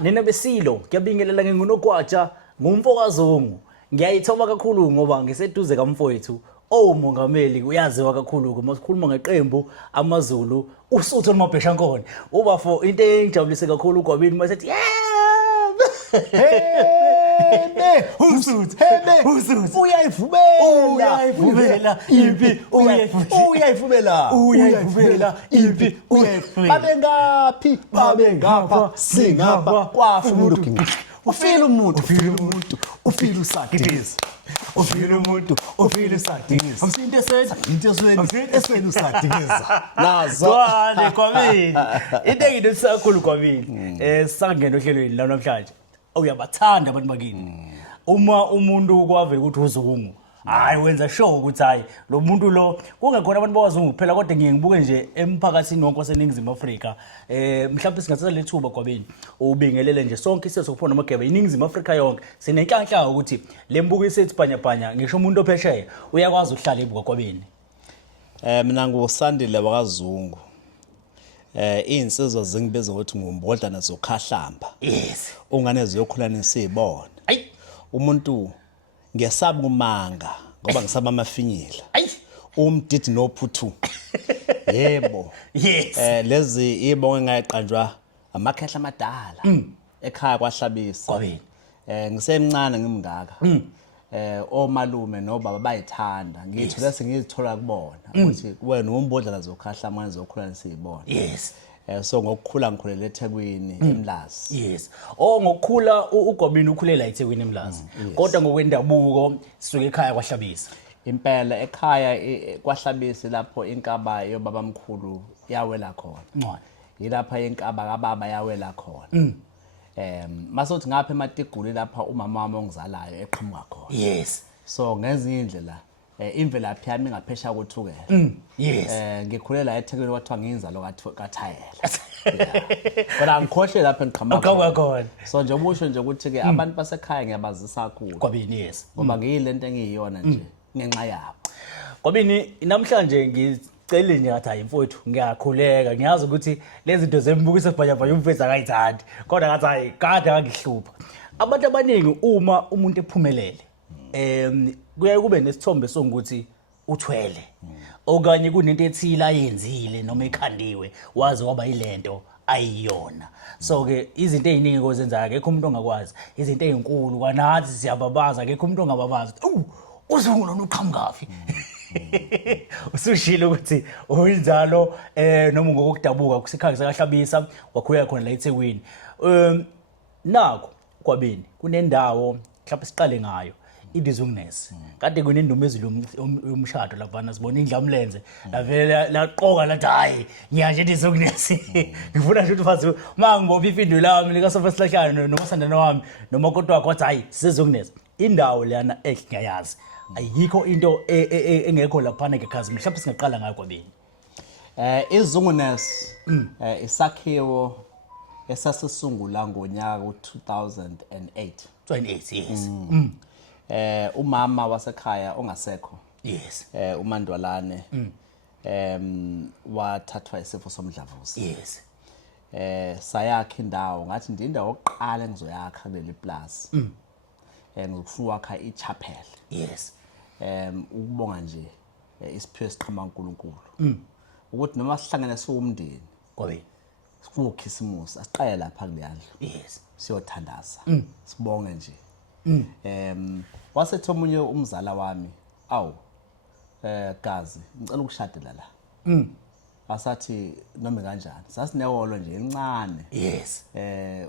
Nina besilo kuyabingelela ngingunogwaja ngumfokazungu ngiyayithoma kakhulu ngoba ngiseduze kaMfowethu omongameli uyaziwa kakhulu uma sikhuluma ngeqembu amaZulu usuthu nomabheshankone ubafo into engijabulise kakhulu uGwabini masethi usuthu uyayivubela impi uyayivubela impi babengaphi babengapha singapha kwafa umuntu ginqa ufila umuntu ufila usadiza ufila umuntu ufila usadiza into esweni usadiza nazo Kwale Gwabini into engidutsa kakhulu Gwabini sangena ohlelweni la namhlanje uyabathanda abantu bakini uma umuntu kwavela ukuthi uzungu hayi wenza sure ukuthi hayi lo muntu lo kungekhona abantu bakwaZungu kuphela kodwa ngibuke nje emphakathini wonke waseNingizimu Afrika mhlawumbe singathatha lethuba Gwabini ubingelele nje sonke sesokufona amagebe iNingizimu Afrika yonke sinenhlanhla ukuthi lembuko isethi bhanyabhanya ngisho umuntu ophesheya uyakwazi ukuhlala ebuka Gwabini mina ngusandile wakwaZungu insizwa zingibeza ukuthi ngumbodlana zokhahlamba yes ungane ziyokhulana ibona ayi umuntu ngiyasaba umanga ngoba ngisaba amafinyila ayi umdidi nophuthu yebo yes lezi ibonge ngayiqanjwa amakhehla amadala ekhaya kwaHlabisa Gwabini ngisemncane ngimngaka omalume nobaba bayithanda ngiyithole sengizithola kubona ukuthi wena umbodlana zokhahla manje zokhulana siyibona yes so ngokukhula ngikhulele eThekwini eMlazi yes ngokukhula uGwabini ukhulela eThekwini eMlazi kodwa ngokwendabuko sisuke ekhaya kwaHlabisa impela ekhaya kwaHlabisa lapho inkaba yobabamkhulu yawela khona ncwane yilapha inkaba kababa yawela khona masothi ngapha emaTiguli lapha umama wami ongizalayo eqhamuka khona yes so ngezinye indlela imvelaphi yami ngaphesha kothukela yes ngikhulela eThekwini kwathiwa ngiyinzalo kaThayela kodwa ngikhohle lapha engiqhamuka khona so nje ubusho nje ukuthi ke abantu basekhaya ngiyabazisa kakhulu Gwabini yes ngoba ngiyilento engiyiyona nje ngenxa yabo Gwabini namhlanje ngicela nje ngathi hayi Mfowethu ngiyakhuleka ngiyazi ukuthi lezi zinto zembukiso sibhanyabhanya umfethu akayithandi kodwa ngathi hayi kade angihlupha abantu abaningi uma umuntu ephumelele kuyaye kube nesithombe songukuthi uthwele okanye kunento ethile ayenzile noma ekhandiwe wazi waba yilento ayiyona so ke izinto eziningi kozenza akekho umuntu ongakwazi izinto ezinkulu kwanathi siyababaza akekho umuntu ongababaza uzungu lona uqhamukafi usushilo ukuthi uyinzalo noma ngokudabuka kusikhaya sakaHlabisa wakhuleka khona la eThekwini nako Gwabini kunendawo mhlawumbe siqale ngayo idizungness kade kunendumezulu umshado lapha sibona indlamlenze lavela laqoka lathi hayi ngiyaje idizungness ngifuna nje ukuthi mangibopha ifindo lami lika Sofa Silahlane nomasandana wami nomakoti wakhe wathi hayi sizungness indawo lana ngiyayazi ayikho into engekho lapha ngekhazi mhlawumbe singaqala ngayo Gwabini izunguness isakhiwo esasisungula ngonyaka u2008 yes umama wasekhaya ongasekho yes uMandwalane wathathwa isifo somdlavuza yes sayakha indawo ngathi ndindawo oqala engizoyakha kuleli plus ngizofuna wakha ichapel yes ukubonga nje isiphiwo siqhama uNkulunkulu ukuthi noma sihlangene siwumndeni Gwabini kukhisimusi asiqale lapha kuleyandlu yes siyothandaza sibonge nje wasethi omunye umzala wami gazi ngicela ukushadela la asathi noma kanjani sasineholo nje encane yes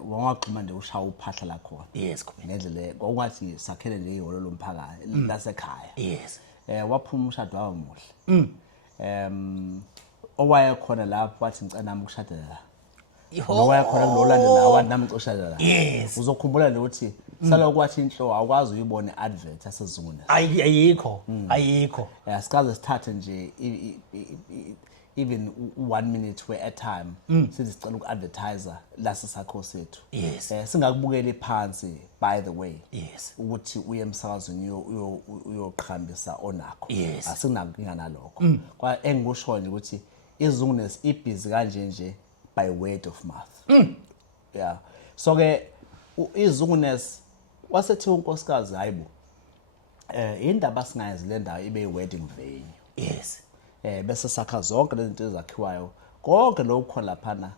wangaqhuma nje ushaya uphahla la khona yes ngendlela okwathi sakhele nje iholo lomphakathi lasekhaya yes waphuma umshado wabo muhle owaye khona lapho wathi ngicela nami ukushadela la owaye khona kulolanda la wathi nami ngicela la yes uzokhumbula nje ukuthi salokwathi inhlo awukwazi uyibone advert yasezunguna ayikho asikaze sithathe nje even 1 minute we airtime sithi sicela uku-advertiser lasisakho sethu Yes. singakubukeli phansi by the way Yes. ukuthi uye emsakazweni uyoqhambisa onakho Yes. asinankinga nalokho kwa engikusho nje ukuthi iZungunes ibhizi kanje nje by word of mouth yeah so ke iZungunes wasethi unkosikazi hayibo indaba singayazi le ndawo ibe wedding venue Yes. bese sakha zonke lezi zinto ezakhiwayo konke lokho khona laphana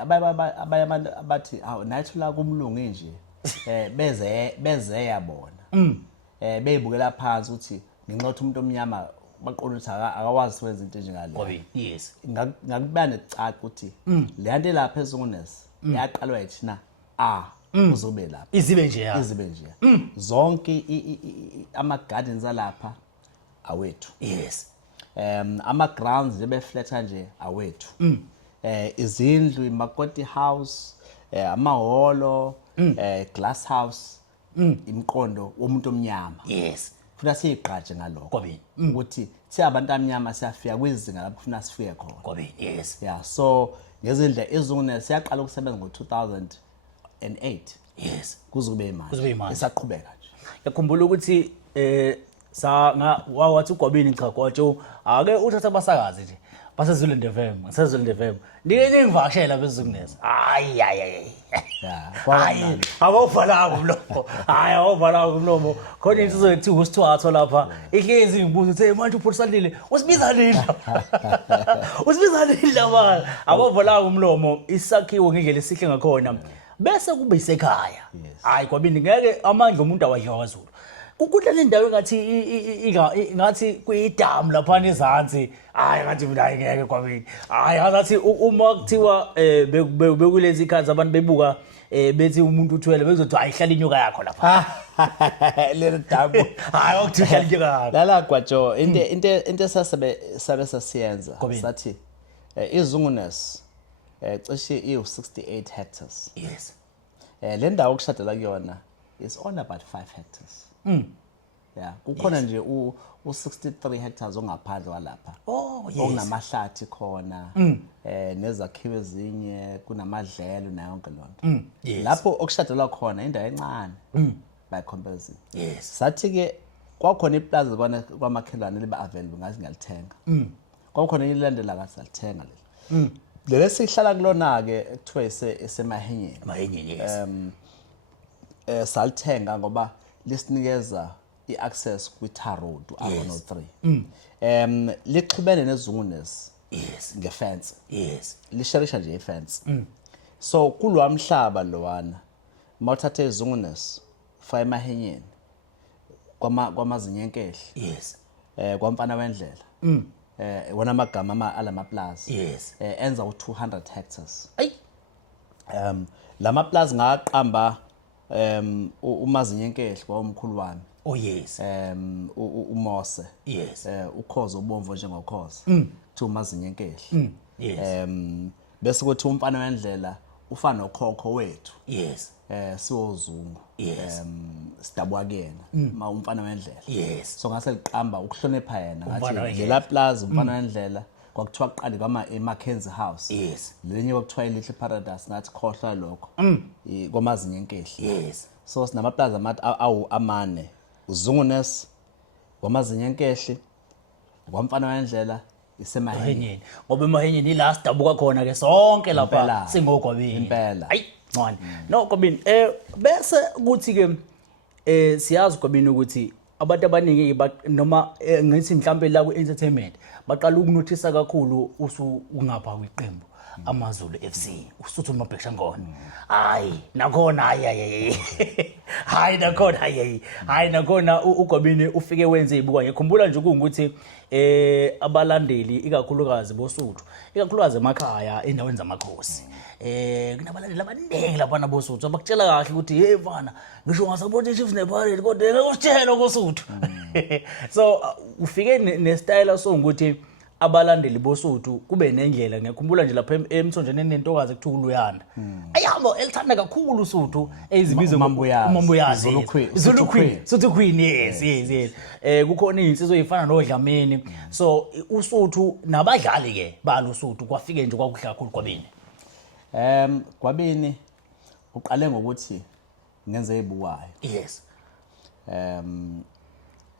abaye abantu abathi awu nathi la kumlungu nje beze yabona beyibukela phansi ukuthi ngenxa ukuthi umuntu omnyama baqola ukuthi akawazi ukwenza into njengale Kwabi. Yes. ngakubana necaca ukuthi le nto lapha eZungunes yaqalwa yithina uzobe lapha Izibe nje ya. izibe nje zonke ama gardens alapha awethu Yes. ama grounds nje flatter nje awethu izindlu imakoti house amahholo glass house imqondo womuntu omnyama Yes. funa siyiqhaje ngalokho Kwabi. ukuthi siyabantu abanyama siyafika kwizinga lapho kufuna sifike khona Kwabi. Yes. yeah so ngezindle iZungunes siyaqala ukusebenza ngo2008 Yes. kuze kube Kuze manje isaqhubeka nje Yakhumbula ukuthi wathi uGwabini cha kwatsho ake uthatha abasakazi nje basezulende FM ngisezulende FM ndike ningivakashela beZungunes hayi yeah hayi awuvala umlomo hayi awuvala umlomo khona insizwe ethi usithwatho lapha ihlezi ngibuza uthe manje uPholisalile usibiza nini usibiza nini la awuvala umlomo isakhiwo ngendlela esihle ngakhona bese kube isekhaya hayi Gwabini ngeke amandla omuntu awadliwa kwaZulu kudlala indawo ngathi kuyidamu lapha ezantsi hayi ngathi mina hayi ngeke Gwabini hayi ngathi uma kuthiwa bekulezi ikhazi abantu bebuka bethi umuntu uthwele bezothi ayihlala inyoka yakho lapha le damu hayi ukuthi uhlala inyoka yakho lala gwajo into sabe sasiyenza sathi iZungunes cishe i68 hectares yes le ndawo okushadela kuyona is on about 5 hectares yeah kukhona nje u63 hectares ongaphandle walapha oh yes okunamahlathi khona nezakhiwo ezinye kunamadlelo nayo yonke lonto yes lapho okushadela khona indawo encane by comparison yes sathi ke kwakhona iplaza kwamakhelwane liba available ngathi ngalithenga kwakhona ilandela kasalithenga leli sihlala kulona ke ekuthiwa esemahenyeni mahenyeni yes salithenga ngoba lisinikeza iaccess kwiTar Road u-R103 lixhubene neZungunes yes ngefence yes lisharisha nje ifence so kulwamhlaba lowana mawuthathe iZungunes fa emahenyeni kwamazinyenkehle yes kwamfana wendlela wona amagama alama plaza yes enza u200 hectares ay lama plaza ngaqamba umazinyenkehle kwamkhulu wami oh yes uMose yes ukhozo obomvu njengokhozo kuthi umazinyenkehle yes bese kuthi umfana wendlela ufana nokhokho wethu yes siwozungu yes sidabwa kuyena umfana wendlela yes so ngase liqamba ukuhlonipha yena Umfana ngathi wendlela. lela plaza umfana wendlela kwakuthiwa qali Mackenzie House yes lenye kwakuthiwa iLittle Paradise ngathi khohlwa lokho kwamazinyenkehle yes so sinamaplaza amane uZungunes kwamazinyenkehle kwamfana wendlela isemahenyeni mahenyeni ngoba emahenyeni la sidabuka khona ke sonke lapha Impela. singoGwabini Impela. hayi ncane no Gwabini bese kuthi ke siyazi Gwabini ukuthi abantu abaningi noma ngithi mhlambe la ku-entertainment baqala ukunothisa kakhulu ungapha kweqembu amaZulu FC usuthi uMabhexha ngona hayi nakhona hayi hayi nakhona hayi nakhona uGwabini ufike wenze ibukwa ngikhumbula nje ukuthi abalandeli ikakhulukazi boSuthu ikakhulukazi emakhaya endaweni zamakhosi kunabalandeli abaningi lapha naboSuthu abakutshela kahle ukuthi hey mfana ngisho ngasapota iChiefs nePirates kodwa ngeke usitshele koSuthu so ufike nestyle so ukuthi abalandeli bosuthu kube nendlela ngiyakhumbula nje lapha emthonjeni nentokazi ekuthiwa uLuyanda ayihamba elithanda kakhulu usuthu ezibizo uMambuyane Zulu Queen Suthu Queen yes kukhona izinsizwa ezifana noDlamini so usuthu nabadlali ke balo usuthu kwafike nje kwakuhle kakhulu kwabini kwabini uqale ngokuthi ngenze ebuwayo yes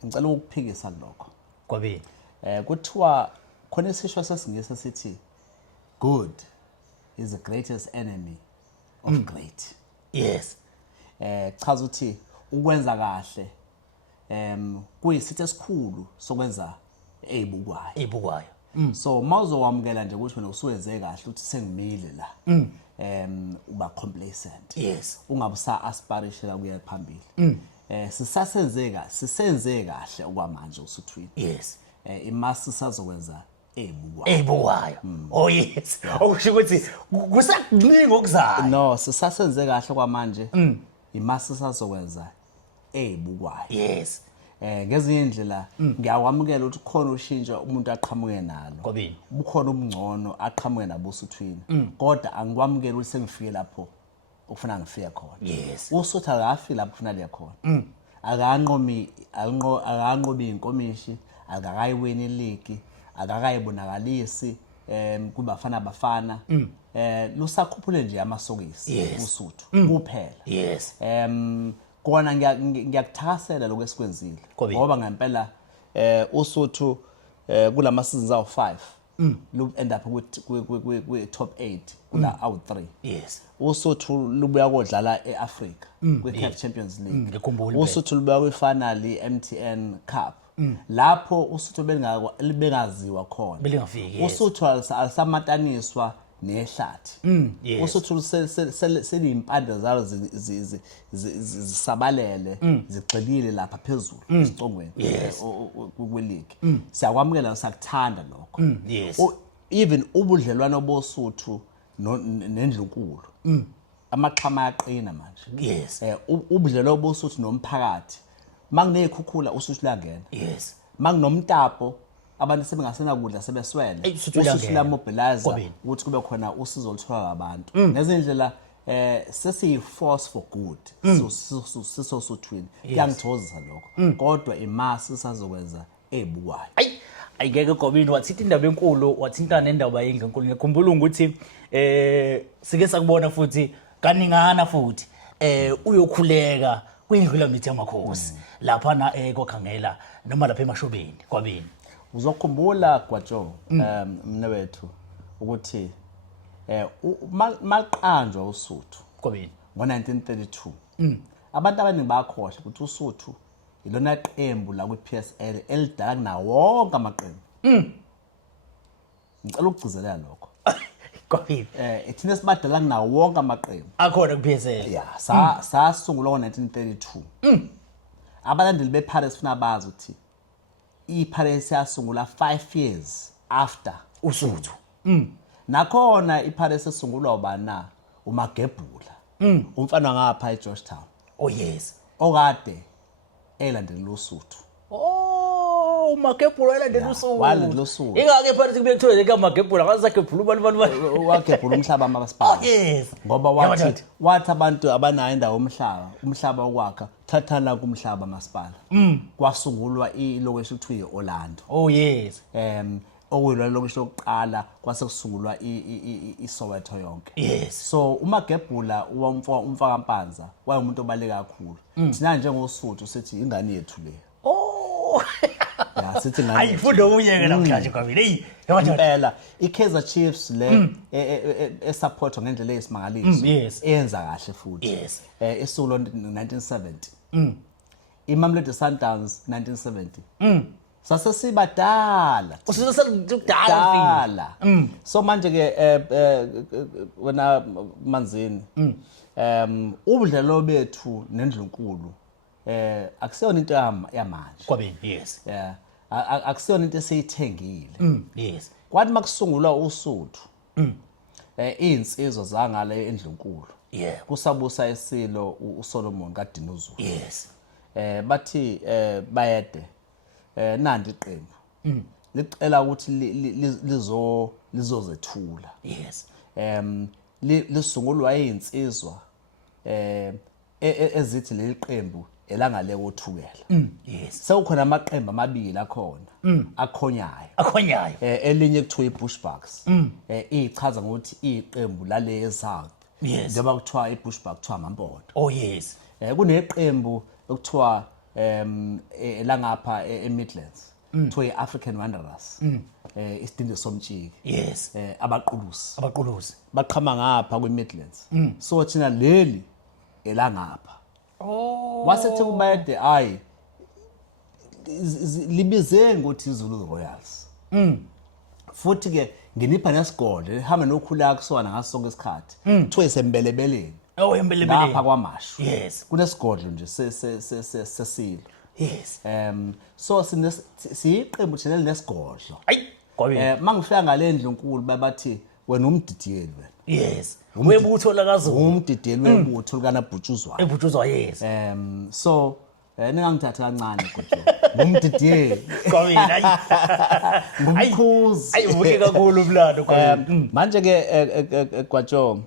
ngicela ukuphikisa lokho kwabini kuthiwa khona isisho sesingisi sithi good is the greatest enemy of great yes chaza ukuthi ukwenza kahle kuyisithe esikhulu sokwenza ezibukwayo so mawuzokwamukela nje ukuthi wena usuwenze kahle uthi sengimile la uba complacent yes ungabusa aspirationa kuya phambili sisenze kahle okwamanje usuthwini yes imasi sizokwenza ezibukwayo oh yes okusho ukuthi kusakuningi okuzayo no sisenze kahle kwamanje imasi sizokwenza ezibukwayo yes ngezinye indlela ngiyakwamukela ukuthi khona ushintsho umuntu aqhamuke nalo kwabini bukhona ubungcono aqhamuke nabo usuthwini kodwa angikwamukela ukuthi sengifike lapho ufuna ngifike khona yes usuthu akafiki lapho ufuna liya khona akanqobi inkomishi akakayiwini iligi akakayibonakalisi kubafana bafana lusakhuphule nje amasokisi usuthu kuphela yes kona ngiyakuthakasela lokho esikwenzile ngoba ngempela usuthu kulama seasons awu5 lu end up kwi top 8 kula awu3 yes usuthu lubuya kodlala eAfrica kwi CAF Champions League usuthu lubuya kwi final iMTN Cup lapho usuthu bengaziwa khona belingafiki usuthu alisamataniswa nehlathi usuthu selimpande zalo zisabalele zigxilile lapha phezulu esicongweni kweligi siyakwamukela siyakuthanda lokho even ubudlelwano bosuthu nendlunkulu amaqhama ayaqina manje yes ubudlelwano bosuthu nomphakathi manginekhukhula usuthu langena yes manginomtapo abantu sebengasena kudla sebeswele usuthu la mobilize ukuthi kube khona usizo oluthola abantu ngezindlela sesi force for good sisosuthwini kuyangithokozisa lokho kodwa imasi sisazokwenza ezibukwayo ayike Gobini wathinta indaba enkulu wathinta nendaba yendlu enkulu ngikhumbula ukuthi sike sakubona futhi kaningana futhi uyokhuleka kwindlula mithi yamakhosi lapha na kokhangela noma lapha emashobeni kwabini uzokhumbula kwaJo mnewethu ukuthi maqanjwa usuthu kwabini ngo1932 abantu abaningi bakhohle ukuthi usuthu ilona qembu la kwiPSL elidala na wonke amaqembu ngicela ukugcizelela lokho kwabini ithina sibadala na wonke amaqembu akhona kuPSL yeah sasungulwa ngo1932 abalandeli beParis funa bazi ukuthi iParis yasungula 5 years after usuthu nakhona iParis esungulwa ubana uMagebhula umfana ngapha eGeorgetown oh yes okade elandela usuthu uMagebhula elandela usuthu walandela usuthu ingake phakathi kube kuthiwe ke uMagebhula akasagebhula abantu wagebhula umhlaba amasipala yes ngoba wathi abantu abanayo indawo umhlaba okwakha thathana kumhlaba amasipala kwasungulwa ilokishi ekuthiwa iOrlando oh yes okuyilona lokishi lokuqala kwase kusungulwa iSoweto yonke yes so uMagebhula umfaka mpanza wayemuntu obaleka kakhulu thina njengosuthu sithi ingane yethu le sithi ngani ayifunda unyeke namhlanje kwabili hey impela iKaizer Chiefs le esupportwa ngendlela eyisimangaliso eyenza kahle futhi yes esulo 1970 iMamelodi Sundowns 1970 sasesibadala ususukudala so manje ke wena Manzini ubudlalo bethu nendlunkulu akusiyona into yamanje kwabeni yes yeah akusiyona into eseyithengile yes kwathi makusungulwa usuthu insizwa zangale endlunkulu yeah kusabusa esilo uSolomon kaDinuzulu yes bathi bayede nandi iqembu licela ukuthi lizozethula yes lisungulwa izinsizwa ezithi leli qembu elanga lekothukela yes sekukhona amaqembu amabili akhona akhonyayo elinye kuthiwa iBushbucks ichaza ngokuthi iqembu lale eSouth yes njengoba kuthiwa iBushbuck kuthiwa amampondo oh yes kuneqembu ekuthiwa langapha eMidlands kuthiwa iAfrican Wanderers isidinde somtshiki yes abaqulusi baqhama ngapha kweMidlands so thina leli elangapha wasethe kubayede hayi libize ngokuthi iZulu Royals futhi ke nginipha nesigole lihambe nokhula kusona ngaso sonke isikhathi kuthiwa isembelebeleni embelebeleni lapha kwamashu yes kunesigodlo nje sesilo yes so siyiqembu thina linesigodlo ayi kwabe mangifika ngalendlu enkulu babathi wena umdidiyeli wena yes webutho lakaZulu umdidiyeli webutho likanabhutshuzwayo ebhutshuzwa yes so ningangithatha kancane kodwa ngumdidiyeli kwabe hayi ngumkhuzi ayi ubuke kakhulu umlando kwabe manje ke Gwajo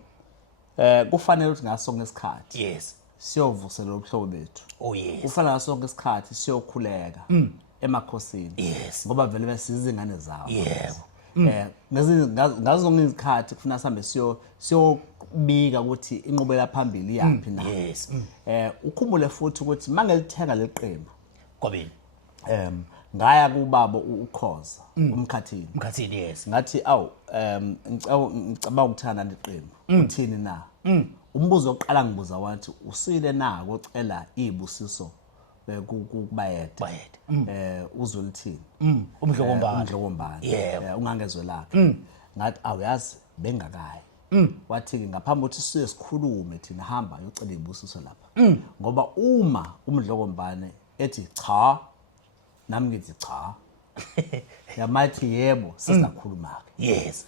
kufanele ukuthi ngasonke isikhathi yes siyovusela ubuhlobo bethu oh yes kufanele ngasonke isikhathi siyokhuleka emakhosini yes ngoba vele besiza izingane zawo yebo ngazonke izikhathi kufuna sihambe siyobika ukuthi inqubela phambili yapi na yes ukhumbule futhi ukuthi mangelithenga leqembu kwabe ngaya kubaba uKhoza umkhathini yes ngathi ngicabanga ukuthanda leqembu uthini na umbuzo oqala ngibuza wathi usile na ocela izibusiso kubayede uzulithini umdlokombane ungangezwelaphi ngathi awuyazi bengakayi wathi ngaphambi ukuthi siye sikhulume thina hamba uyocela izibusiso lapha ngoba uma umdlokombane ethi cha nami ngithi cha yamathi yebo sisizakhuluma ke yes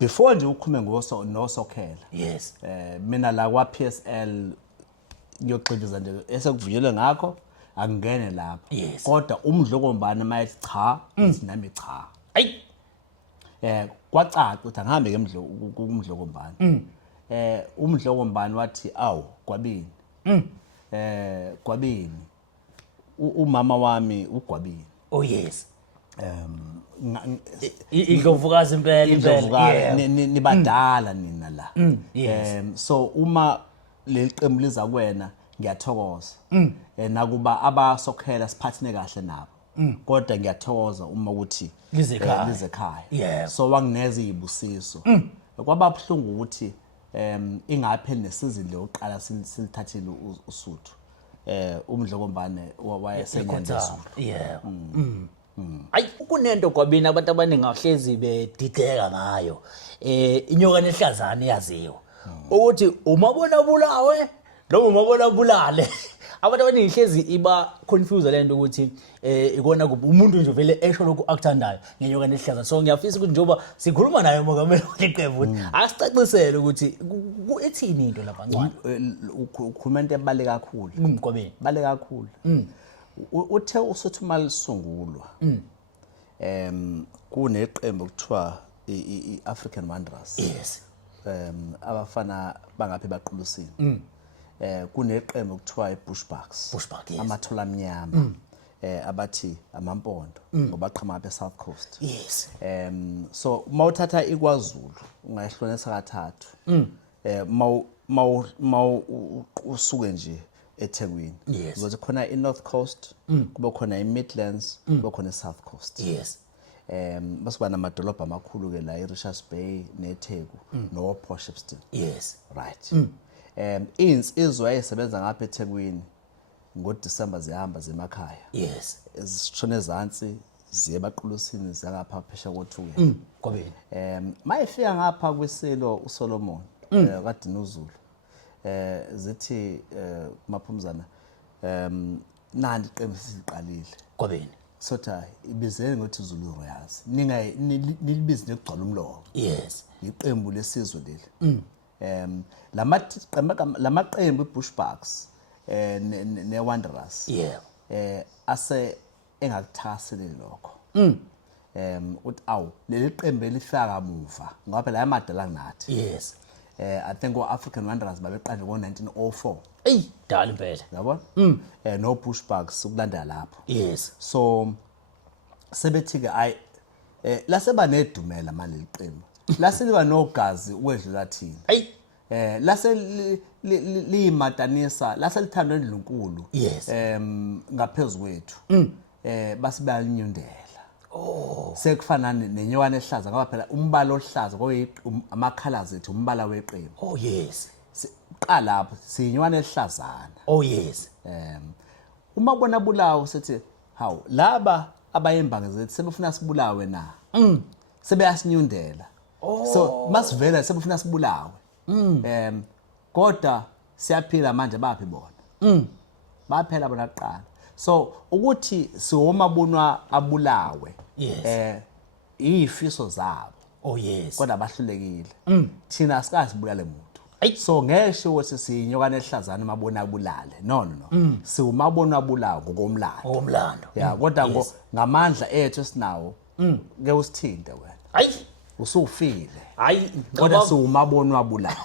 before nje ukhume nosokhela yes mina la kwa PSL ngiyogxiviza nje esekuvunyelwe ngakho angene lapha yes kodwa umdlokombane mayethi cha ithi nami cha ayi kwacaca ukuthi angihambe ke kumdlokombane umdlokombane wathi awu Gwabini Gwabini umama wami uGwabini oh yes indlovukazi impela nibadala nina la yes so uma leqembu liza kuwena ngiyathokoza nakuba abasokhela siphathine kahle nabo kodwa ngiyathokoza uma ukuthi lize ekhaya so wangineza izibusiso kwababhlungu ukuthi ingaphe nesizini lokuqala silithathile uSuthu umdlokombane wayesenyandezulu yeah ayi kunento kwabini abantu abaningi ahlezi bedideka ngayo inyoka nehlazana yaziwa ukuthi umabona bulawe noma umabona bulale abantu abaningi hlezi iba confuse lento ukuthi ikona kuphi umuntu nje vele esho lokhu akuthandayo ngenyoka nehlaza so ngiyafisa ukuthi njoba sikhuluma naye umongameli weqembu ukuthi asicacisele ukuthi ethini into lapha ncane ukhuluma into ebaleka kakhulu kwabeni baleka kakhulu uthe uSuthu malisungulwa kuneqembu kuthiwa iAfrican Wanderers yes abafana bangaphi baqulusini kuneqembu kuthiwa iBushbucks yes amathola amnyama abathi amampondo ngoba qhama beSouth Coast yes so mawuthatha iKwaZulu ungayihlonisa kathathu usuke nje eThekwini uzothi khona iNorth Coast kube khona iMidlands kube khona iSouth Coast yes basuba namadolobha amakhulu ke la iRichards Bay neTheku noPortshepstone yes right izinsizwa ezisebenza ngapha eThekwini ngoDisemba zihamba zemakhaya yes ezishone ezantsi ziye baqulusini zangapha phesha koThuke kwabeni mayefika ngapha kwisilo uSolomon kaDinuzulu zithi maphumzana nandi iqembu siliqalile kwabeni sotha ibizeni ngothi Zulu Royals nilibize nekugcwala umlomo yes iqembu lesizwe leli lamaqembu iBushbucks neWanderers yeah engakuthakaseli lokho uthi awu leli qembu elifika kamuva ngoba phela yamadala kunathi yes I think African Wanderers babeqanje ngo1904 dala impela yabona no Bushbucks ukulandela lapho yes so sebethi ke ay laseba nedumela manje liqembu laseliba nogazi ukwedlula thina lase limatanisa lase lithandwa endlunkulu yes ngaphezulu kwethu basibayanyundela sekufana nenyokane ehlaza ngoba phela umbala ohlaza ama colors ethu umbala weqembu yes qala lapho siyinywane ehlazana yes uma bona bulawo sethi hawu laba abayembange zethu sebefuna sibulawe na sebeyasinyundela so masivela sebefuna sibulawe kodwa siyaphila manje baphi bona baphela bona kuqala so ukuthi siwomabonwa abulawe iyifiso zabo yes kodwa bahlulekile thina sikasibulale muntu so ngesho ukuthi siyinyokane ehlazana mabona abulale no siwumabona abulawe ngokomlando kodwa ngamandla ethu esinawo ke usithinte wena usufile kodwa siwumabona abulawe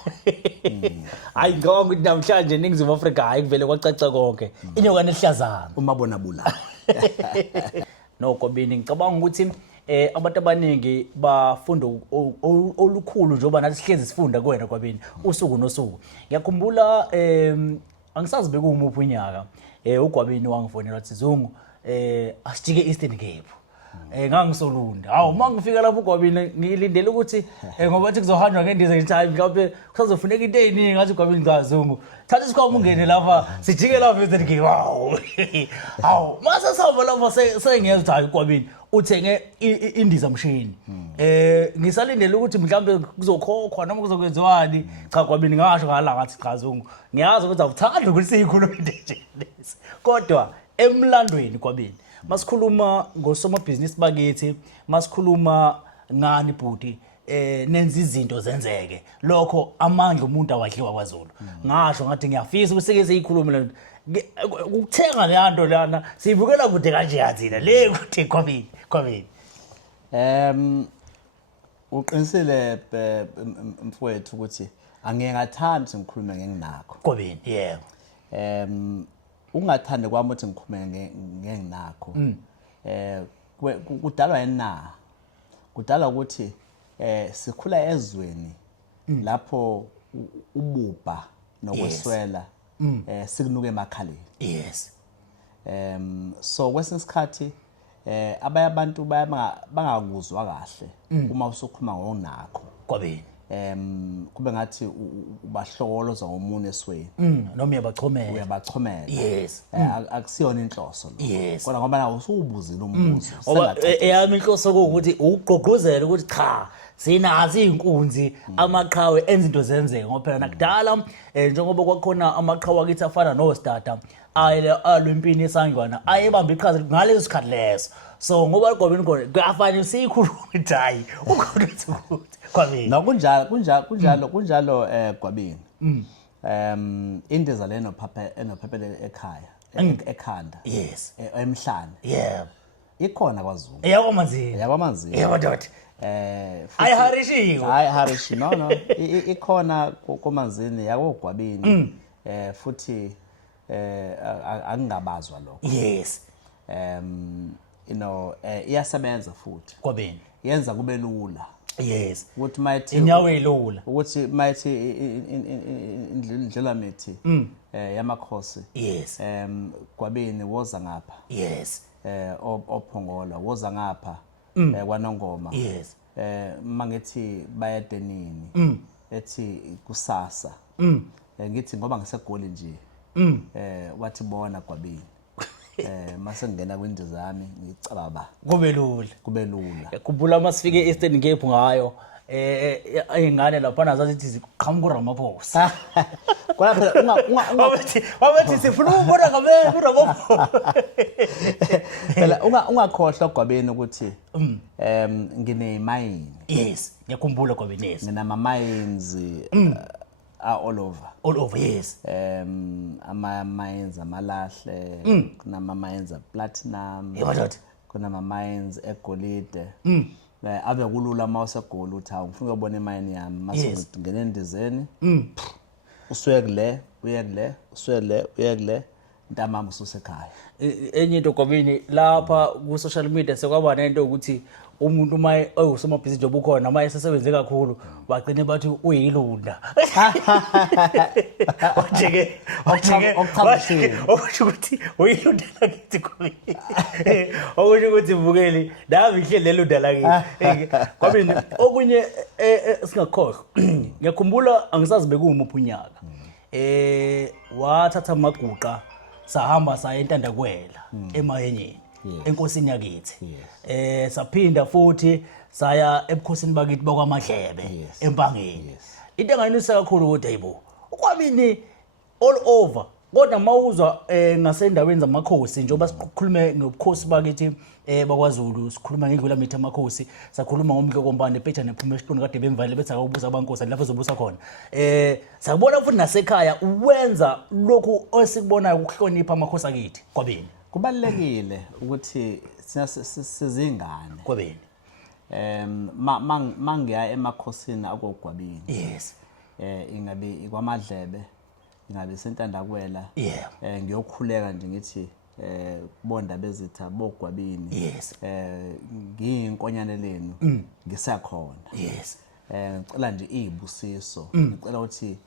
ngicabanga ukuthi namhlanje eNingizimu Afrika hayi kuvele kwacaca konke inyokane ehlazana umabona abulawe Kobeni ngicabanga ukuthi abantu abaningi bafunda olukhulu njengoba nathi sihlezi sifunda kuwena Kobeni usuku nosuku ngiyakhumbula angisazi bekumuphi unyaka uGwabeni wangifonela wathi Zungu asijike Eastern Cape ngangisolunda hawu mangifika lapho uGwabeni ngilindele ukuthi ngoba bathi kuzohanjwa ngendiza ngetime mhlawumbe kusazofuneka into eziningi ngathi uGwabeni ngazungu thatha isikhwama ungene lapha sijike lapha Eastern Cape hawu mase sahamba lapha sengiyeza ukuthi hayi uGwabeni uthenge indiza mshini ngisalindele ukuthi mhlawumbe kuzokhokhwa noma kuzokwenziwani cha Gwabeni ngasho ngala ngathi cha Zungu ngiyazi ukuthi awuthanda ukuthi siyikhulume nje kodwa emlandweni Gwabeni masikhuluma ngosomabhizinisi bakithi masikhuluma ngani bhuti nenza izinto zenzeke lokho amandla umuntu awadliwa kwaZulu ngasho ngathi ngiyafisa ukuthi siyikhulume le ukuthenga le nto lana siyibukela kude kanje yathina le kude Kobeni uqinisile mfowethu ukuthi angeke ngathanda ukuthi ngikhulume ngenginakho Kobeni yebo ungathande kwami ukuthi ngikhulume ngenginakho kudalwa yena kudalwa ukuthi sikhula ezweni lapho ububha nokweswela sikunuke emakhaleni yes so kwesinye isikhathi abanye abantu bangakuzwa kahle uma usukhuluma ngonakho Kobeni kube ngathi ubahlokoloza ngomunye esweni noma uyabachomela yes akusiyona inhloso lo yes kodwa ngoba nawo usubuzile umbuzo eyami inhloso ukuthi ugqogqozela ukuthi cha sinazi inkunzi amaqhawe enza into zenzeke ngoba phela nakudala njengoba kwakhona amaqhawe akithi afana noStata alwempini esangwana ayebamba iqhaza ngaleso sikhathi leso so ngoba Kobeni kuyafanele siyikhuluma hayi ukhona ukuthi Kobeni kunjalo Gwabeni indiza leno enophepele ekhaya ekhanda yes emhlane yeah ikhona kwaZulu yakwamanzini yebo dot harishi no ikhona komanzini yakoGwabeni futhi angingabazwa lokho yes iyasebenza futhi Kobeni yenza kube lula yes ukuthi mayithi inyawo elula ukuthi mayithi indlela mithi yamakhosi yes Gwabeni woza ngapha yes ophongola woza ngapha kwaNongoma yes mangithi bayadenini ethi kusasa ngithi ngoba ngisegoli nje wathi bona Gwabeni mase ngena kwindiza yami ngicababa kube lula kubula masifike eEastern Cape ngayo ingane lapha nazathi ziqhamuka Ramaphosa kodwa phela wabethi sifuna ukubona ngabe kuRamaphosa phela ungakhohlwa Gwabeni ukuthi nginemayini yes ngiyakhumbula Gwabeni nginama mines all over, yes. Ama-mines amalahle, kunama-mines platinum, Yebo, kunama-mines egolide. Ave kulula uma usegoli uthi hawu ngifuna ukubona imine yami mase ngingena endizeni. Uswekule, uyekule, ntamama ususekhaya. Enye into Gwabini lapha ku social media sekwaba nento ukuthi umuntu uma usomabhizinisi njengoba ukhona uma esesebenze kakhulu bagcine bathi uyilunda. Okusho ukuthi uyilunda lakithi Gwabini. Okusho ukuthi Vukeli nami ihleli lelunda lakithi. Gwabini okunye singakhohlwa. Ngiyakhumbula angisazi bekumuphi unyaka. Wathatha amaguqa sahamba saya eNtandakwela emayenyeni enkosini yakithi saphinda futhi saya ebukhosini bakithi bakwaMadlebe eMpangeni. Into engayinisa kakhulu ukuthi hayibo ukwabini all over kodwa mawuzwa ngasendaweni zamakhosi njengoba sikhulume ngobukhosi bakithi bakwaZulu sikhuluma ngedlula mithi amakhosi sakhuluma ngomdlokombane ePetha nephuma esiqoni kade bemvale bethi akubuza abankosi lapho ezobusa khona sakubona futhi nasekhaya wenza lokhu osikubonayo ukuhlonipha amakhosi akithi Gwabini kubalekile ukuthi sizingane Gwabini mangiya emakhosini akogwabini yes ingabe ikwaMadlebe ingabe seNtandakwela ngiyokhuleka nje ngithi bonda bezitha bogwabini yes ngiyinkonyane lenu ngisakhona yes ngicela nje izibusiso ngicela ukuthi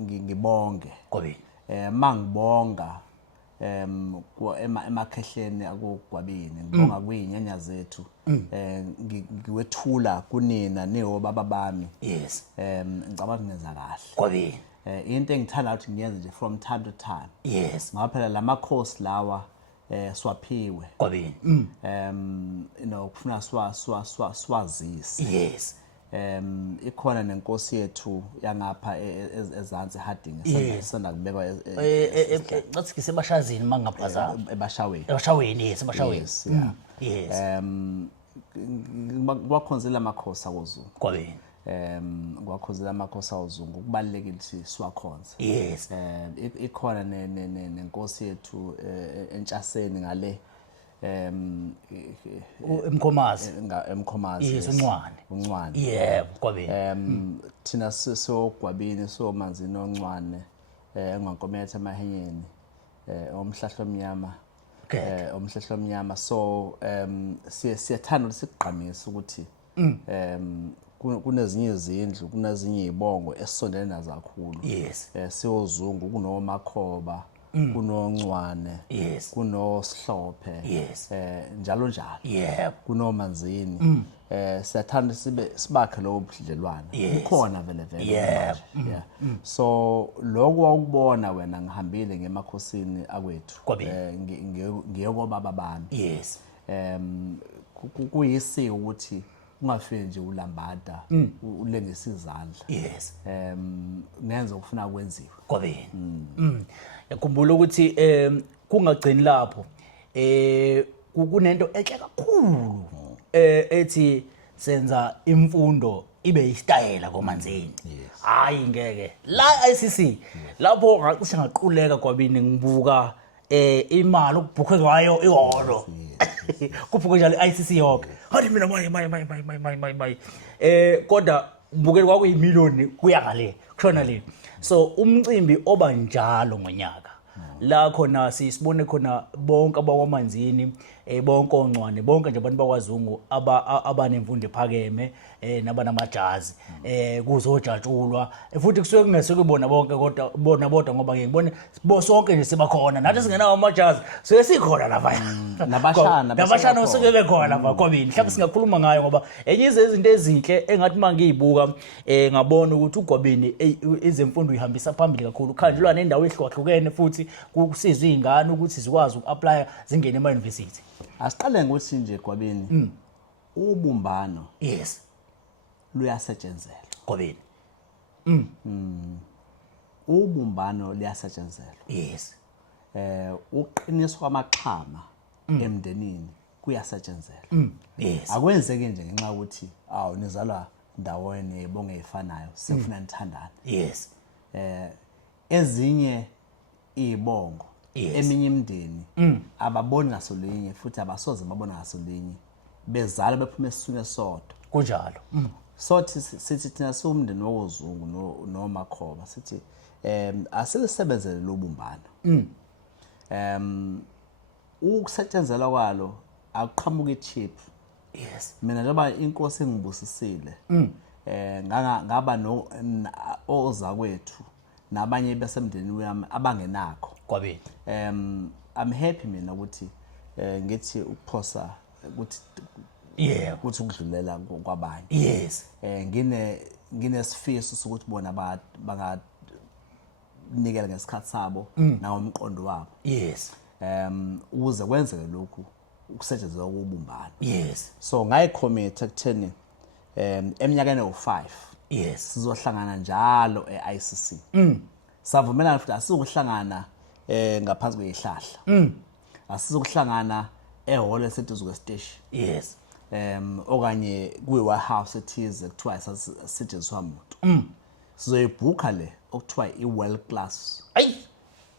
ngibonge Gwabini mangibonga emakhehleni akogwabini ngibonga kuyinyanya zethu ngiwethula kunina nehobaba bami yes ngicabanga nenza kahle Gwabini into engithanda ukuthi ngiyenze nje from time to time yes ngoba phela lamakhosi lawa swaphiwe Gwabini kufuna swazisi yes ikhona nenkosi yethu yangapha ezansi Harding esanda kubekwa ngathi ngisebashazini mangaphazama ebashaweni yes ebashaweni yes kwakhonzela amakhosi akwaZulu Gwabini kwakhonzela amakhosi akwaZulu kubalekile ukuthi siwakhonze yes ikhona nenkosi yethu entshaseni ngale eMkhomazi eMkhomazi uncwane yebo Gwabini thina sogwabini somanzini oncwane engankometha emahenyeni omhlahlo omnyama so siyathanda sikugqamisa ukuthi kunezinye izindlu kunezinye izibongo esisondele nazo kakhulu yes siyozungu kunomakhoba kunoncwane kunoSihlophe njalo yebo kunomanzini siyathanda sibakhe lo budlelwane ukhona vele so lokho wakubona wena ngihambile ngemakhosini akwethu ngiyekobaba bami yes kuyisiko ukuthi ungafike nje ulambada ulengisa izandla yes nenze ukufuna kwenziwe Gwabini yakhumbula ukuthi kungagcini lapho kunento enhle kakhulu ethi senza imfundo ibe istayela komanzini hayi ngeke la ICC lapho ngacishe ngaquleka Gwabini ngibuka imali ukubhukwe ngayo iholo kuphuke njalo ICC yonke hayi mina mayi kodwa ubukeli kwakuyimiliyoni kuya ngale kushona le so umcimbi oba njalo ngonyaka la khona sisibone khona bonke abakwamanzini bonke oncwane bonke nje abantu bakwaZungu abanemfundo ephakeme nabanamajazi kuzojatshulwa futhi kusuke kungesuke bona bonke kodwa bona bodwa ngoba ngiyibone sonke nje sibakhona nathi singenawo amajazi so sikhona lapha nabashana usuke bekhona lapha Gwabini mhlawumbe singakhuluma ngayo ngoba enye izinto ezinhle engathi mangiyibuka ngabona ukuthi uGwabini izemfundo ihambisa phambili kakhulu khanjelwa nendawo ehlukahlukene futhi kusizwe izingane ukuthi zikwazi ukuapply zingene ema-university asiqale ngokuthi nje Gwabini ubumbano yes luyasetshenzelwa Gwabini ubumbano liyasetshenzelwa yes uqiniswa kwamaxhama emndenini kuyasetshenzelwa yes akwenzeke nje ngenxa ukuthi nizalwa ndawonye ibonge efanayo sifuna nithandane yes ezinye ibongo Yes. eminye imindeni ababoni ngasolinye futhi abasoze babona ngasolinye bezala bephuma esiswini esodwa kunjalo sothi sithi thina siwumndeni wokuzungu nomakhoba sithi asisebenzele lobumbano ukusetshenzela kwalo akuqhamuka ichip yes mina njengoba inkosi engibusisile ngaba ozakwethu nabanye besemndeni wami abangenakho kwabeni I'm happy mina ukuthi ngithi ukuphosa ukuthi yeah ukuthi ukudlulela kwabanye yes nginesifiso sokuthi bona banganikela ngesikhathi sabo nawomqondo wabo yes ukuze kwenzeke lokhu ukusetshenziswa kobumbano yes so ngayicommit ekutheni eminyakeni o5 yes sizohlangana njalo eICC savumelana futhi asikuhlangana ngaphansi kwezihlahla asikuhlangana ehholo eseduze kwestation yes okanye kuyi house ethize kuthiwa sisetshenziswa umuntu sizoyibhuka le okuthiwa iWorld Class ay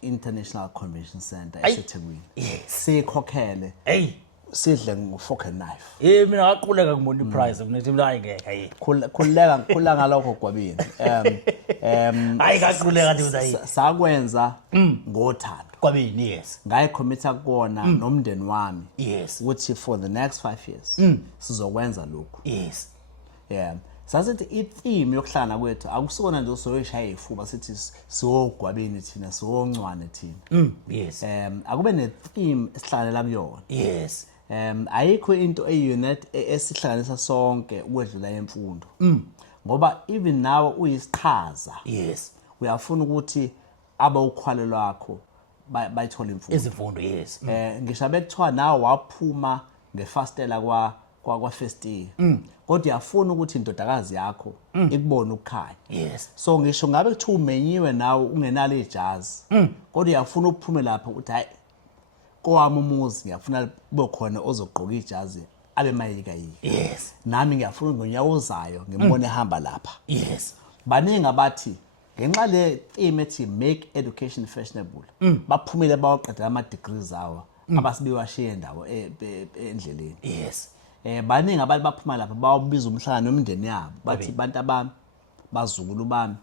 International Convention Center Ay. eseThekwini yes sikhokhele hey sidle ngofork and knife mina ngaquleka ngibona iprize kunethi mina ayingeke hayi khula ngalokho gwabini hayi ngaquleka nje uzayi sakwenza ngothando kwabeni yes ngayicommita kuona nomndeni wami yes ukuthi for the next 5 years sizokwenza lokhu yes sasithi itheme yokuhlangana kwethu akusona nje soyishaya ifuba sithi siwogwabeni thina siwoncwane thina yes akube netheme esihlanganela kuyona yes ayikho into eunite esihlanganisa sonke ukwedlula imfundo ngoba even nawe uyisiqhaza yes uyafuna ukuthi abawukhwale lwakho bayithola imfundo izifundo yes ngisho bekuthiwa nawe waphuma ngefastela kwa first year kodwa uyafuna ukuthi indodakazi yakho ikubone ukukhanya yes so ngisho ngabe kuthiwa umenyiwe nawe ungenalo ijazi kodwa uyafuna uphume lapha ukuthi hayi kowami umuzi ngiyafuna kube khona ozogqoka ijazi abe mayika yini yes nami ngiyafuna ngonyawozayo ngimbone ehamba lapha yes baningi abathi ngenxa le theme ethi make education fashionable baphumile bawaqeda ama degrees awo abasibiwashiye ndawo endleleni yes baningi abantu baphuma lapha bawubiza umhlangano nomndeni yabo bathi bantu abami bazukulu bami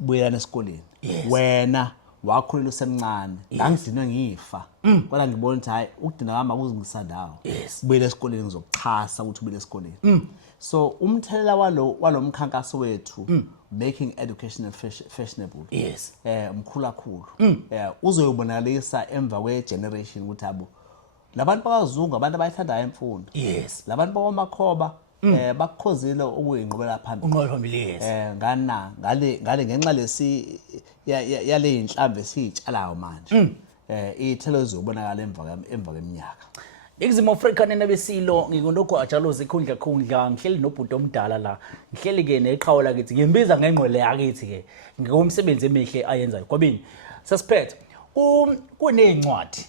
buyelana esikoleni wena wakhulela usemncane ngangidinwe ngifa kodwa ngibona ukuthi hayi ukudina kwami akuzingisandawo buyele esikoleni ngizokuxhasa ukuthi ubuyele esikoleni so umthelela walomkhankaso wethu making education fashionable yes mkhulu kakhulu uzoyobonakalisa emva kwegeneration ukuthi abo labantu bakazungu abantu abayithandayo imfundo yes labantu bakomakhoba bakukhozile ukuyinqobela phambili unqoba phambili yes ngale ngenxa lesi yale inhlamvu esitshalayo manje ithelo zizobonakala emva kweminyaka Ikuzimo Africa nenabesilo ngikondokho ajaloza ikhundla ngihleli nobhuti omdala la ngihleli ke neqhawe lakithi ngimbiza ngengqwele yakithi ke ngikomsebenzi emihle ayenzayo kwabini suspect kunezincwadi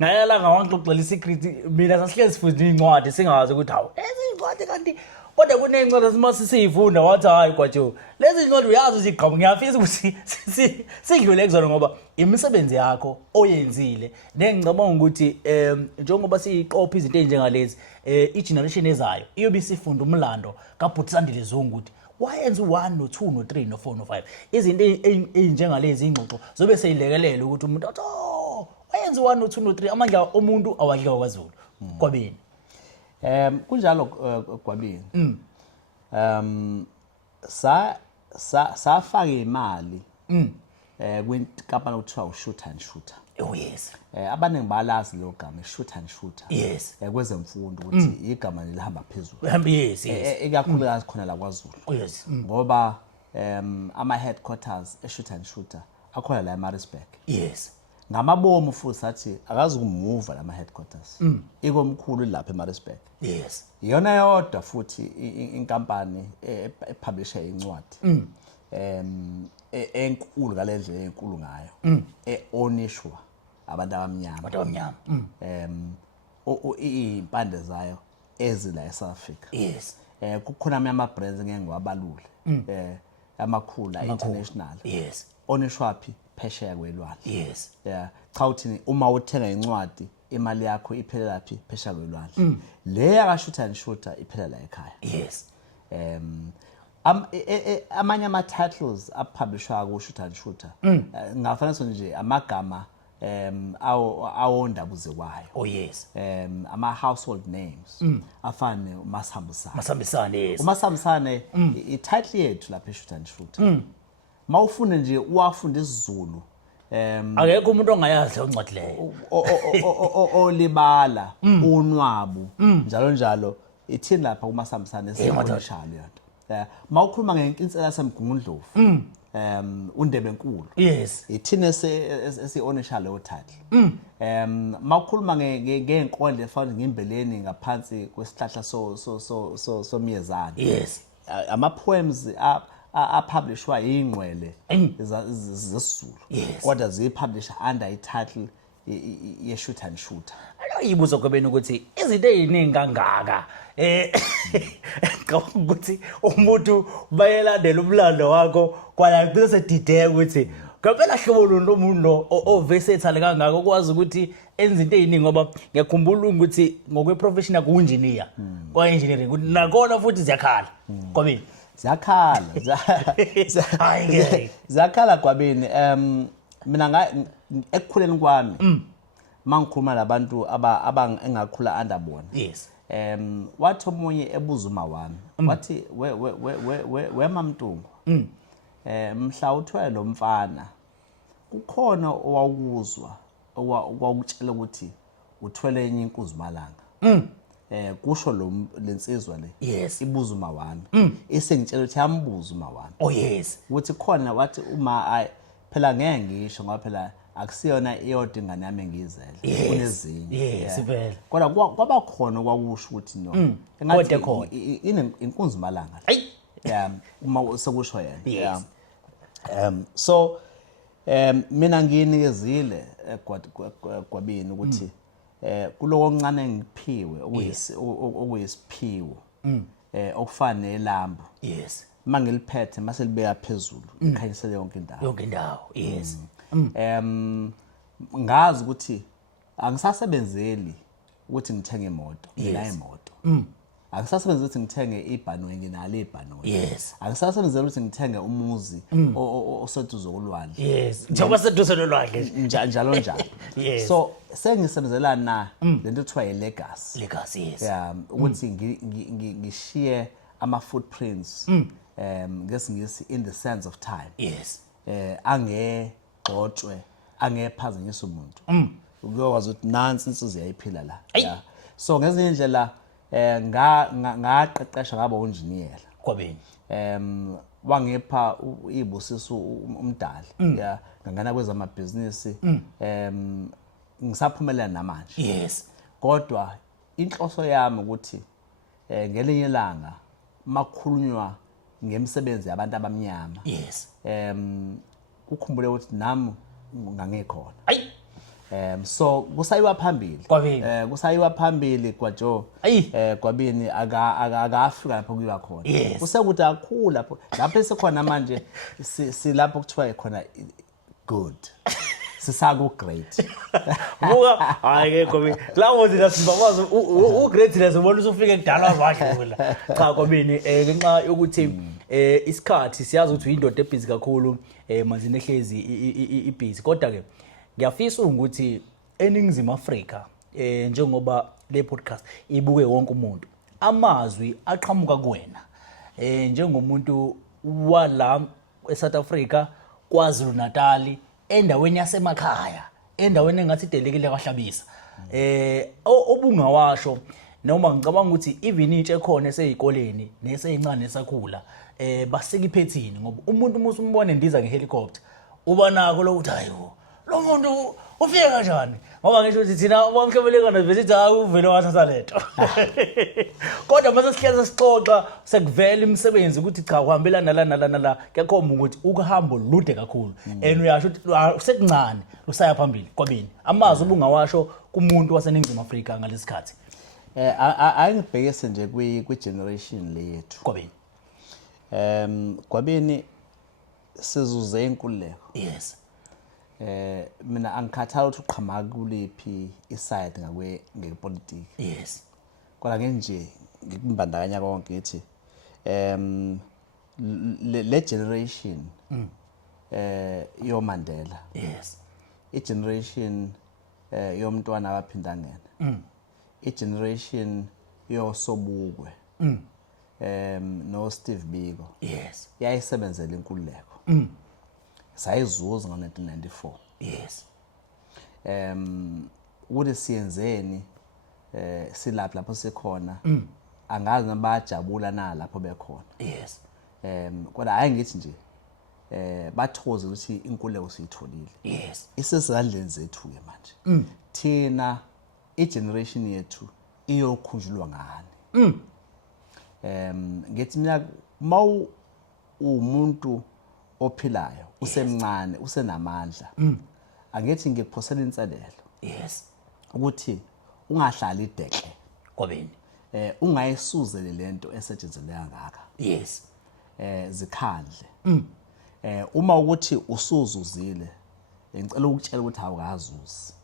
ngayala ngawanxoxela isecret mina sasihlezi sifuza incwadi singazi ukuthi hawo lezi incwadi kanti kodwa kunezincwadi simasisifunda wathi hayi kwajo lezi incwadi uyazi uziqhamu ngiyafisa ukuthi sidlule kuzona ngoba imisebenzi yakho oyenzile nengicabanga ukuthi njengoba siqopha izinto ezinjengalezi igeneration ezayo iyobe isifunda umlando kaBhuti Sandile Zungu ukuthi wayenza u1 no2 no3 no4 no5 izinto ezinjengalezi ingxoxo zobe seyilekelela ukuthi umuntu athi wayenza u1 no2 no3 amandla omuntu awadliwa kwaZulu kwabini kunjalo kwabini safaka imali kwinkampani okuthiwa uShoot and Shooter oh yes abaningi balazi lo gama Shoot and Shooter yes kwezemfundo ukuthi igama lihamba phezulu yes ikakhulukazi khona la kwaZulu yes ngoba ama headquarters eShoot and Shooter akhona la eMaritzburg yes ngamabomu futhi sathi akazi ukumuva lama headquarters ikomkhulu lapha eMaritzburg yes iyona yodwa futhi inkampani epublisha incwadi enkulu kalendlela enkulu ngayo eonishwa abantu abamnyama impande zayo ezila eSouth Africa yes kukhona ama brands ngeke ngiwabalule amakhula international yes onishwapi phesheya kwelwandle yes yeah cha uthini uma uthenga incwadi imali yakho iphelela phi phesheya kwelwandle le yakashoot and shooter iphelela ekhaya yes amanye ama titles apublishwa ku shoot and shooter ngafanele nje amagama awondabuze kwayo oh yes ama household names afane uMasambusane Masambisane yes uMasambusane i-title yethu lapha e shoot and shooter mawufune nje uwafunda isiZulu akekho umuntu ongayazi leyo ncwadi leyo olibala unwabu njalo njalo ithini lapha kuMasambusane esiyonishalo yonto mawukhuluma ngenkinsela semgungundlovu uNdebenkulu yes ithini esiyionisha leyo title mawukhuluma ngenkondlo efana ngimbeleni ngaphansi kwesihlahla somyezana yes ama poems apublishwa ingqwele zesiZulu kodwa zipublisha under i-title ye shoot and shooter ayibuzo kwabeni ukuthi izinto eziningi kangaka ukuthi umuntu bayelandela umlando wakho kwala kuthi sedideka ukuthi ngempela hlobo lomuntu versatile kangaka ukwazi ukuthi enza into eziningi ngoba ngiyakhumbula ukuthi ngokwe professional ku engineer kwa engineering ukuthi nakona futhi ziyakhala kwabeni zakhala kwabeni mina ekukhuleni kwami mangikhuluma nabantu engakhula andabona yes wathi omunye ebuza uma wami wathi wema Mtungu mhla uthwele lo mfana kukhona owawuzwa okwakutshela ukuthi uthwele enye inkuzumalanga kusho lensizwa le yes ibuza uma wami isengitshela ukuthi yambuza uma wami oh yes ukuthi khona wathi uma phela ngeke ngisho ngoba phela akusiyona iyodwa ingane yami engizele kunezinye yes phela kodwa kwaba khona okwakusho ukuthi no engathi khona inkunzi malanga ayi yeah uma sekusho yena yeah so mina nginikezile kwabini ukuthi kuloko okuncane engiphiwe okuyisiphiwo okufana nelambu yes mangiliphethe mase libeka phezulu ikhanyisele yonke indawo yes ngazi ukuthi angisasebenzeli ukuthi ngithenge imoto ngina imoto angisasebenzeli ukuthi ngithenge ibhanoyi nginalo ibhanoyi yes angisasebenzeli ukuthi ngithenge umuzi oseduze kolwandle yes njengoba seduze kolwandle njalo njalo yes so sengisebenzela na lento ethiwa legacy yes yeah ukuthi ngishiye ama footprints ngesingisi in the sense of time yes angegxotshwe angephazanyisa umuntu ukuyokwazi ukuthi nansi insizwe yayiphila la yeah so ngezinye indlela ngaqeqesha ngaba unjiniyela kwabeni wangipha ibusiso umdali yeah ngangena kwezamabhizinisi ngisaphumelela namanje yes kodwa inhloso yami ukuthi ngelinye ilanga makhulunywa ngemsebenzi yabantu abamnyama yes ukukhumbule ukuthi nami ngangikhona ayi so kusayiwa phambili kusayiwa phambili kwaJo kwabini akafika lapho kuyiwa khona kusekuthi akhula lapho esekhona manje silapho kuthiwa khona good sisaku great buka hayi ke kwabini lawo zina sibakwazi u great lesibona usufike kudala wazwadlula cha kwabini ngenxa yokuthi isikhathi siyazi ukuthi uyindoda ebhizi kakhulu manje nehlezi ibhizi kodwa ke ngiyafisa ukuthi eningizimu Afrika njengoba le podcast ibuke wonke umuntu amazwi aqhamuka kuwena njengomuntu wala eSouth Africa kwaZulu Natal endaweni yasemakhaya endaweni engathi idelekile kwaHlabisa obungawasho noma ngicabanga ukuthi even itshe khona eseyikoleni neseyincane esakhula basika iphethini ngoba umuntu musu umbone ndiza ngehelicopter uba nako lokuthi hayo lo muntu ufike kanjani ngoba ngisho ukuthi thina bonkemelekana besithi hayi uvele wathatha lento kodwa mase sihleze sixoxa sekuvela imisebenzi ukuthi cha uhambelana la kuyakhomba ukuthi ukuhambo lude kakhulu and uyasho ukuthi sekuncane lusaya phambili kwabini amazwi ubungawasho kumuntu waseningizimu Afrika ngalesikhathi ayingibhekise nje kwi generation le yethu kwabini kwabini sizuze inkululeko. Yes. Mina angikhathali ukuthi uqhamuka kulephi iside ngepolitiki. Yes. Kodwa nje ngikumbandakanya konke ngithi le generation yo Mandela. Yes. I-generation yomntwana abaphinda ngene. I-generation yo Sobukwe. No Steve Biko. Yes. Yayisebenzela inkululeko. Sayizuza ngo-1994. Yes. Ukuthi siyenzeni lapho sikhona angazi noma bayajabula na lapho bekhona. Yes. Kodwa hayi ngithi nje bathoze ukuthi inkululeko siyitholile. Yes. Isesandleni zethu ke manje. Thina i-generation yethu iyokhunjulwa ngani. Ngithi mina umuntu ophilayo usemncane usenamandla angithi ngikuphosela inselelo. Yes. Ukuthi ungahlali idekle Kwabeni. Ungayisuzele lento esetshenzeleka ngaka. Yes. Zikhandle. Uma ukuthi usuzuzile ngicela ukutshela ukuthi awukazuzi.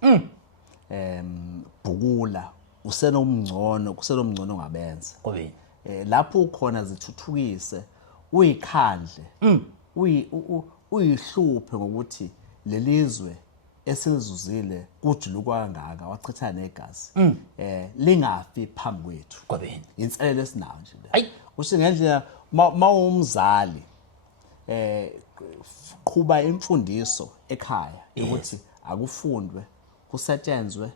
Bhukula usenomngcono kusenomngcono ngabenza. Kwabeni. Lapho ukhona zithuthukise uyikhandle uyihluphe ngokuthi lelizwe esilizuzile kujuluka kangaka wachitha negazi lingafi phambi kwethu. Kwabeni. Inselelo esinayo nje le. Ayi. Kusho ngendlela mawumzali qhuba imfundiso ekhaya ukuthi akufundwe kusetshenzwe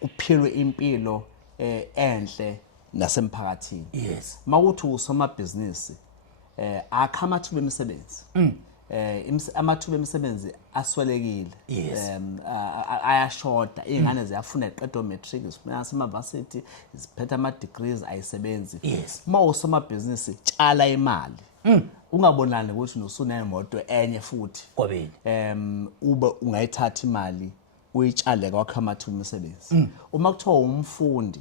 kuphilwe impilo enhle nasemphakathini. Yes. Mawuthi usomabhizinisi akha amathuba emisebenzi. Amathuba emisebenzi aswelekile. Yes. Ayashoda izingane ziyafunda iqeda matric zifuna sema-varsity ziphethe ama-degrees ayisebenzi. Yes. Mawusomabhizinisi tshala imali. Ungabonani ukuthi nosunemoto enye futhi. Kwabeni. Ube ungayithatha imali uyitshale kwakho amathuba emisebenzi. Uma kuthiwa umfundi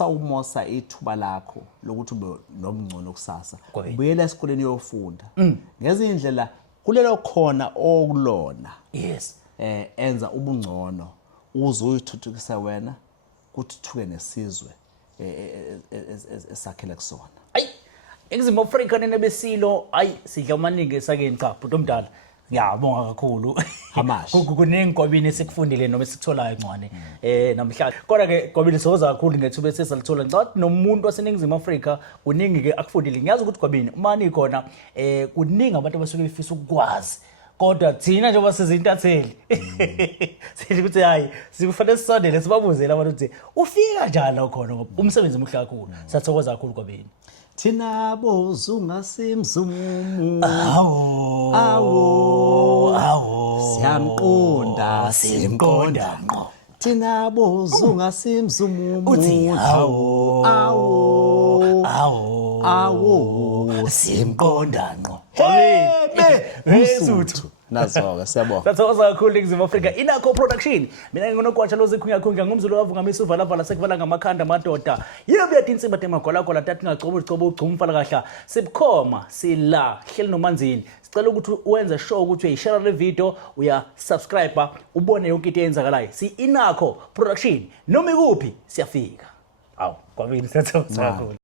umosa ithuba lakho lokuthi ube nomngcono kusasa. Ubuyela esikoleni uyofunda. Ngezindlela kulelo khona okulona. Yes. Enza ubungcono uzuyithuthukisa wena kuthuthuke nesizwe esakhele kusona. Ayi. ENingizimu Afrika nenebesilo ayi sidla amaningi esakeni cha bhuti omdala. Ngiyabonga kakhulu. Hamashi. Kuningi Gwabini esikufundile noma esikutholayo encwane namhlanje. Kodwa ke Gwabini soza kakhulu ngethuba esesalithola ngicathi nomuntu waseNingizimu Afrika kuningi ke akufundile. Ngiyazi ukuthi Gwabini uma nikhona kuningi abantu abasuke befisa ukwazi. Kodwa thina nje basizintatheli. Sithi ukuthi hayi sikufanele sisondele sibabuzele abantu ukuthi ufika kanjani la khona ngoba umsebenzi muhle kakhulu. Siyathokoza kakhulu Gwabini. Thina bozunga simzumu. Awo. Siyamqonda simqonda ngqo. Thina bozunga simzumu. Uthi awo. Simqonda ngqo. Mesuthu. Nazo-ke siyabonga. Sathokoza kakhulu Ningizimu Afrika Inakho Production. Mina nginonogwatsha lozikhunyakhunga ngumzulu wavunga misuvala sekuvala ngamakhanda amadoda. Yebo yatinsimba temagolagola tathi ngagcobo ugcumfala kahla. Sibukhoma sila hleli nomanzini. Sicela ukuthi uwenze show ukuthi uyayishare le video uya subscribe ubone yonke into eyenzakalayo. Inakho Production noma ikuphi siyafika. Awu Gwabini sathokoza kakhulu.